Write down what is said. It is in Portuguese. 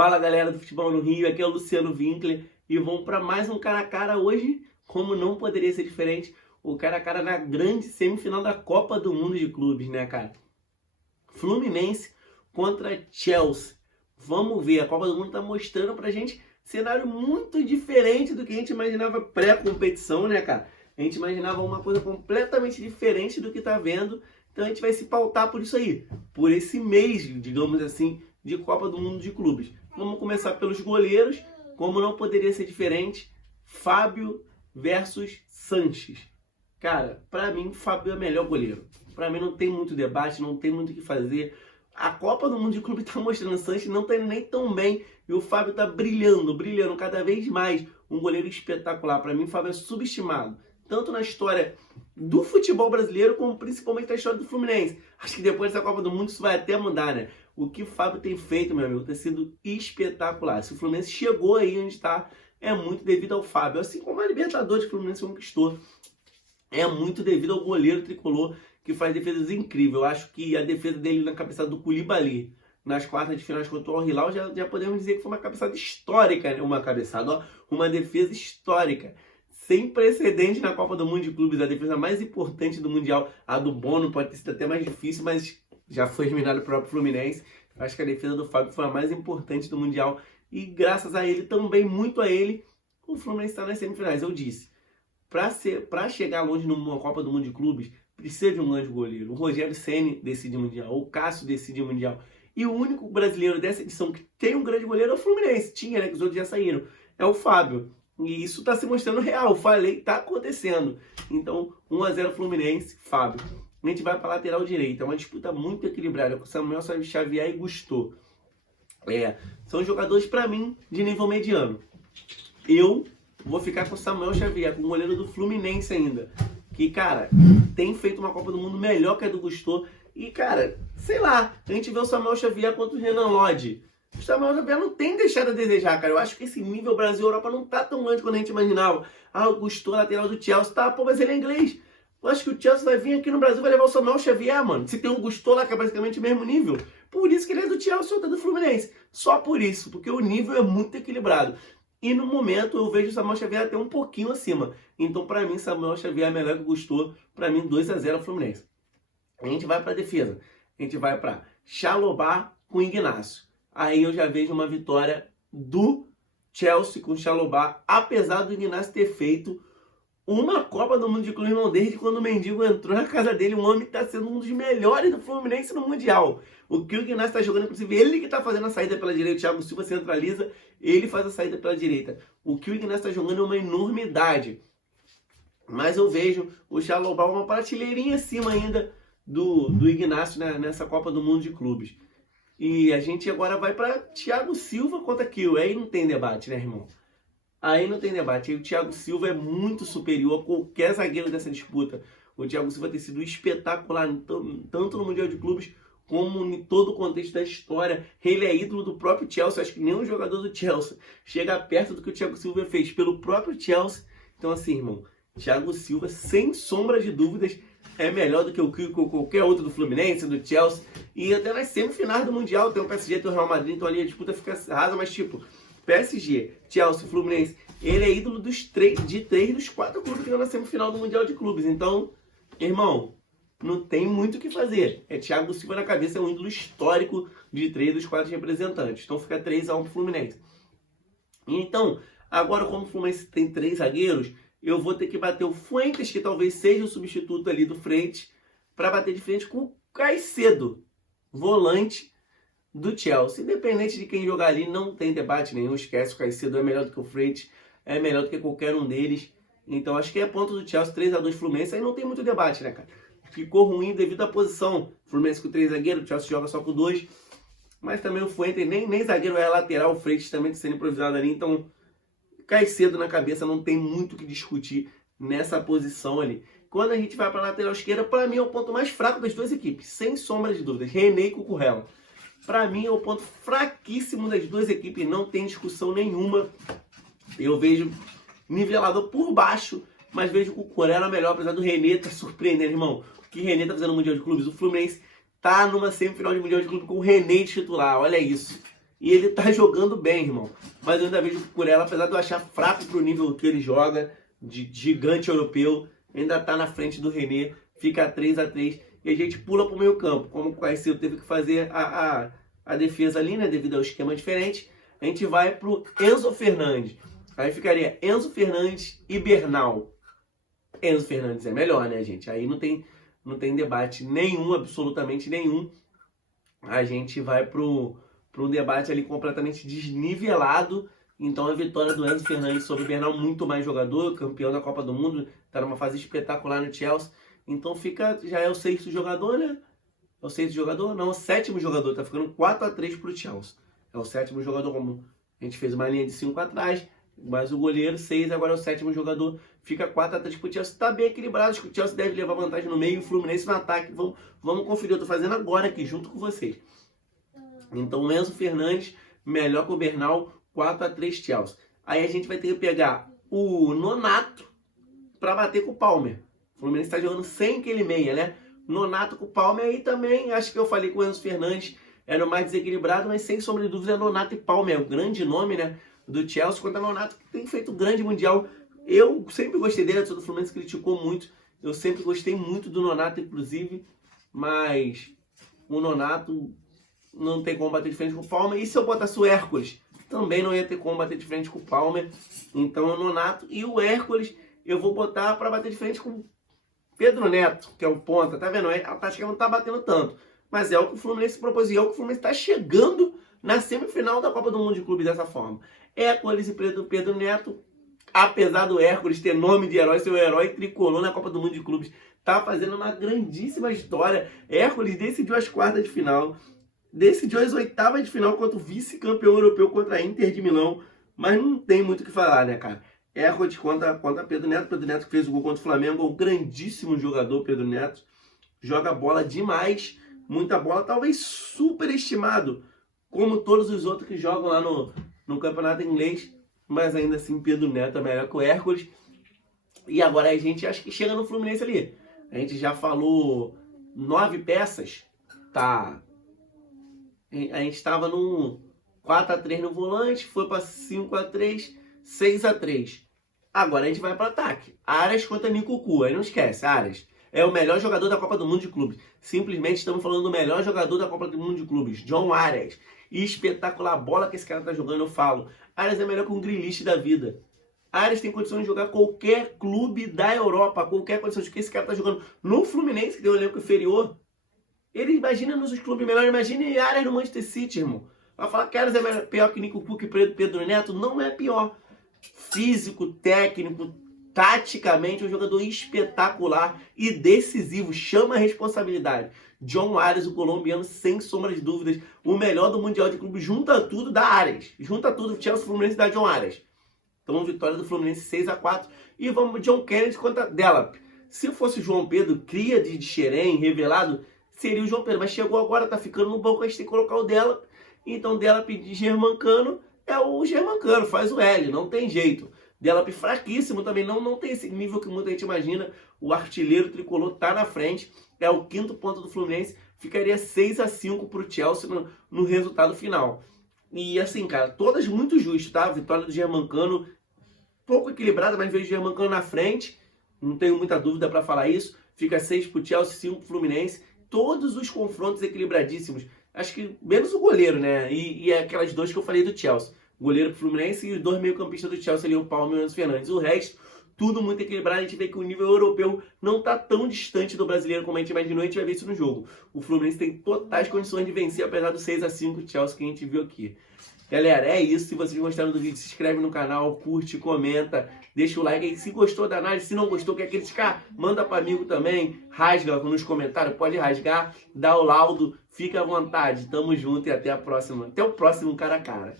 Fala galera do Futebol no Rio, aqui é o Luciano Winkler e vamos para mais um cara a cara hoje, como não poderia ser diferente, o cara a cara na grande semifinal da Copa do Mundo de Clubes, né, cara? Fluminense contra Chelsea. Vamos ver, a Copa do Mundo tá mostrando pra gente cenário muito diferente do que a gente imaginava pré-competição, né, cara? A gente imaginava uma coisa completamente diferente do que tá vendo, então a gente vai se pautar por isso aí, por esse mês, digamos assim, de Copa do Mundo de Clubes. Vamos começar pelos goleiros, como não poderia ser diferente, Fábio versus Sanches. Cara, pra mim, Fábio é o melhor goleiro. Pra mim não tem muito debate, não tem muito o que fazer. A Copa do Mundo de Clube tá mostrando o Sanches não tá indo nem tão bem e o Fábio tá brilhando cada vez mais. Um goleiro espetacular. Pra mim, o Fábio é subestimado. Tanto na história do futebol brasileiro, como principalmente na história do Fluminense. Acho que depois dessa Copa do Mundo isso vai até mudar, né? O que o Fábio tem feito, meu amigo, tem sido espetacular. Se o Fluminense chegou aí onde está, é muito devido ao Fábio. Assim como a Libertadores que o Fluminense conquistou, é muito devido ao goleiro tricolor que faz defesas incríveis. Eu acho que a defesa dele na cabeçada do Koulibaly nas quartas de finais contra o Al Hilal já podemos dizer que foi uma cabeçada histórica, né? Uma defesa histórica. Sem precedente na Copa do Mundo de Clubes, a defesa mais importante do Mundial, a do Bono, pode ter sido até mais difícil, mas já foi eliminado o próprio Fluminense. Acho que a defesa do Fábio foi a mais importante do Mundial e graças a ele, também muito a ele, o Fluminense está nas semifinais. Eu disse, para chegar longe numa Copa do Mundo de Clubes, precisa de um grande goleiro. O Rogério Ceni decide o Mundial, o Cássio decide o Mundial. E o único brasileiro dessa edição que tem um grande goleiro é o Fluminense. Tinha, né, que os outros já saíram. É o Fábio. E isso está se mostrando real. Falei, está acontecendo. Então, 1-0 Fluminense, Fábio. A gente vai para a lateral direita. É uma disputa muito equilibrada com Samuel Xavier e Gusto. São jogadores, para mim, de nível mediano. Eu vou ficar com Samuel Xavier, com o goleiro do Fluminense ainda. Que, cara, tem feito uma Copa do Mundo melhor que a do Gusto. E, cara, sei lá, a gente vê o Samuel Xavier contra o Renan Lodge. O Samuel Xavier não tem deixado a desejar, cara. Eu acho que esse nível Brasil-Europa não tá tão grande quanto a gente imaginava. O Gusto, lateral do Chelsea, tá, pô, mas ele é inglês. Eu acho que o Chelsea vai vir aqui no Brasil e vai levar o Samuel Xavier, mano. Se tem um Gusto lá que é basicamente o mesmo nível. Por isso que ele é do Chelsea ou do Fluminense. Só por isso, porque o nível é muito equilibrado. E no momento eu vejo o Samuel Xavier até um pouquinho acima. Então, pra mim, Samuel Xavier é melhor que o Gusto. Pra mim, 2-0 Fluminense. A gente vai pra defesa. A gente vai pra Chalobah com Ignacio. Aí eu já vejo uma vitória do Chelsea com o Chalobah, apesar do Ignacio ter feito uma Copa do Mundo de Clubes, irmão, desde quando o Mendigo entrou na casa dele. Um homem que está sendo um dos melhores do Fluminense no Mundial. O que o Ignacio está jogando, inclusive, ele que está fazendo a saída pela direita, o Thiago Silva centraliza, ele faz a saída pela direita. O que o Ignacio está jogando é uma enormidade. Mas eu vejo o Chalobah uma prateleirinha acima ainda do Ignacio nessa Copa do Mundo de Clubes. E a gente agora vai para Thiago Silva contra Kiel. Aí não tem debate, né, irmão? Aí não tem debate. Aí o Thiago Silva é muito superior a qualquer zagueiro dessa disputa. O Thiago Silva tem sido espetacular, tanto no Mundial de Clubes, como em todo o contexto da história. Ele é ídolo do próprio Chelsea. Acho que nenhum jogador do Chelsea chega perto do que o Thiago Silva fez pelo próprio Chelsea. Então assim, irmão, Thiago Silva, sem sombra de dúvidas, é melhor do que qualquer outro do Fluminense, do Chelsea. E até nas semifinais do Mundial, tem o PSG, tem o Real Madrid, então ali a disputa fica rasa, mas tipo, PSG, Chelsea, Fluminense, ele é ídolo de três dos 4 clubes que estão na semifinal do Mundial de Clubes. Então, irmão, não tem muito o que fazer. É Thiago Silva na cabeça, é um ídolo histórico de 3 dos 4 representantes. Então fica 3-1 pro Fluminense. Então, agora como o Fluminense tem 3 zagueiros, eu vou ter que bater o Fuentes, que talvez seja o substituto ali do Freitas, para bater de frente com o Caicedo, volante do Chelsea. Independente de quem jogar ali, não tem debate nenhum. Esquece, o Caicedo é melhor do que o Freitas, é melhor do que qualquer um deles. Então acho que é ponto do Chelsea, 3-2 Fluminense. Aí não tem muito debate, né, cara? Ficou ruim devido à posição. Fluminense com 3 zagueiros, o Chelsea joga só com 2. Mas também o Fuentes, nem zagueiro é lateral, o Freitas também está sendo improvisado ali. Então, Caicedo na cabeça, não tem muito o que discutir nessa posição ali. Quando a gente vai para a lateral esquerda, para mim é o ponto mais fraco das duas equipes, sem sombra de dúvidas. René e Cucurella. Para mim é o ponto fraquíssimo das duas equipes, não tem discussão nenhuma. Eu vejo nivelador por baixo, mas vejo o Cucurella melhor, apesar do René tá surpreendendo, irmão. O que o René tá fazendo no Mundial de Clubes? O Fluminense tá numa semifinal de Mundial de Clubes com o René titular, olha isso. E ele tá jogando bem, irmão. Mas eu ainda vejo o Cucurella, apesar de eu achar fraco pro nível que ele joga, de gigante europeu, ainda tá na frente do René, fica 3-3. E a gente pula pro meio campo. Como o Caicedo teve que fazer a defesa ali, né, devido ao esquema diferente, a gente vai pro Enzo Fernandes. Aí ficaria Enzo Fernandes e Bernal. Enzo Fernandes é melhor, né, gente? Aí não tem debate nenhum, absolutamente nenhum. A gente vai para um debate ali completamente desnivelado. Então a vitória do Enzo Fernandes sobre o Bernal, muito mais jogador, campeão da Copa do Mundo, tá numa fase espetacular no Chelsea. Então já é o sexto jogador, né? É o sexto jogador? Não, é o sétimo jogador. Tá ficando 4-3 pro Chelsea. É o sétimo jogador, como a gente fez uma linha de 5 atrás. Mas o goleiro, 6, agora é o sétimo jogador. Fica 4-3 pro Chelsea. Tá bem equilibrado. Acho que o Chelsea deve levar vantagem no meio e o Fluminense no ataque. Vamos conferir. Eu tô fazendo agora aqui, junto com vocês. Então, o Enzo Fernandes, melhor que o Bernal, 4-3 Chelsea. Aí a gente vai ter que pegar o Nonato pra bater com o Palmer. O Fluminense tá jogando sem aquele meia, né? Nonato com o Palmer. Aí também, acho que eu falei com o Enzo Fernandes, era o mais desequilibrado, mas sem sombra de dúvida é Nonato e Palmer. É o grande nome, né, do Chelsea, contra o Nonato, que tem feito um grande mundial. Eu sempre gostei dele, a torcida do Fluminense criticou muito. Eu sempre gostei muito do Nonato, inclusive. Mas o Nonato não tem como bater de frente com o Palmer. E se eu botasse o Hércules, também não ia ter como bater de frente com o Palmer. Então o Nonato e o Hércules eu vou botar para bater de frente com o Pedro Neto, que é o ponta. Tá vendo? A tática não tá batendo tanto. Mas é o que o Fluminense propôs. E é o que o Fluminense está chegando na semifinal da Copa do Mundo de Clube dessa forma. Hércules e Pedro Neto, apesar do Hércules ter nome de herói, ser o herói tricolor na Copa do Mundo de Clubes, tá fazendo uma grandíssima história. Hércules decidiu as quartas de final, decidiu as oitavas de final contra o vice-campeão europeu, contra a Inter de Milão, mas não tem muito o que falar, né, cara? Hércules contra Pedro Neto que fez o gol contra o Flamengo, é um grandíssimo jogador, Pedro Neto, joga bola demais, muita bola, talvez superestimado, como todos os outros que jogam lá no campeonato inglês, mas ainda assim Pedro Neto é melhor que o Hércules. E agora a gente acho que chega no Fluminense ali. A gente já falou 9 peças, tá? A gente estava num 4-3 no volante, foi para 5-3, 6-3. Agora a gente vai para ataque. Arias contra Nicucu, aí não esquece, Arias é o melhor jogador da Copa do Mundo de Clubes. Simplesmente estamos falando do melhor jogador da Copa do Mundo de Clubes, John Arias. E espetacular bola que esse cara tá jogando, eu falo. Arias é melhor que um Grealish da vida. Arias tem condição de jogar qualquer clube da Europa, qualquer condição de que esse cara tá jogando no Fluminense, que tem um elenco inferior. Ele imagina nos clubes melhores, imagine Arias no Manchester City, irmão. Vai falar que Arias é pior que Nico Cook e Pedro Neto? Não é pior. Físico, técnico, taticamente, um jogador espetacular e decisivo, chama a responsabilidade. John Arias, o colombiano, sem sombra de dúvidas, o melhor do Mundial de Clubes, junta tudo da Arias. Junta tudo, Chelsea, Fluminense da John Arias. Então, vitória do Fluminense 6-4. E vamos John Kennedy contra Delap. Se fosse o João Pedro, cria de Xerém, revelado, seria o João Pedro. Mas chegou agora, tá ficando no banco, a gente tem que colocar o Delap. Então, Delap de Germancano é o Germancano, faz o L, não tem jeito. Delap fraquíssimo também, não tem esse nível que muita gente imagina. O artilheiro tricolor tá na frente, é o 5º ponto do Fluminense, ficaria 6-5 pro Chelsea no resultado final. E assim, cara, todas muito justas, tá? A vitória do Germancano, pouco equilibrada, mas vejo o Germancano na frente, não tenho muita dúvida para falar isso. Fica 6 pro Chelsea, 5 pro Fluminense, todos os confrontos equilibradíssimos. Acho que menos o goleiro, né? E aquelas duas que eu falei do Chelsea. O goleiro pro Fluminense e os dois meio-campistas do Chelsea ali, o Palmer e o Enzo Fernandes. O resto, tudo muito equilibrado. A gente vê que o nível europeu não tá tão distante do brasileiro como a gente imaginou. A gente vai ver isso no jogo. O Fluminense tem totais condições de vencer, apesar do 6-5 Chelsea que a gente viu aqui. Galera, é isso. Se vocês gostaram do vídeo, se inscreve no canal, curte, comenta, deixa o like aí. Se gostou da análise, se não gostou, quer criticar, manda para amigo também, rasga nos comentários, pode rasgar, dá o laudo, fica à vontade. Tamo junto e até a próxima. Até o próximo cara a cara.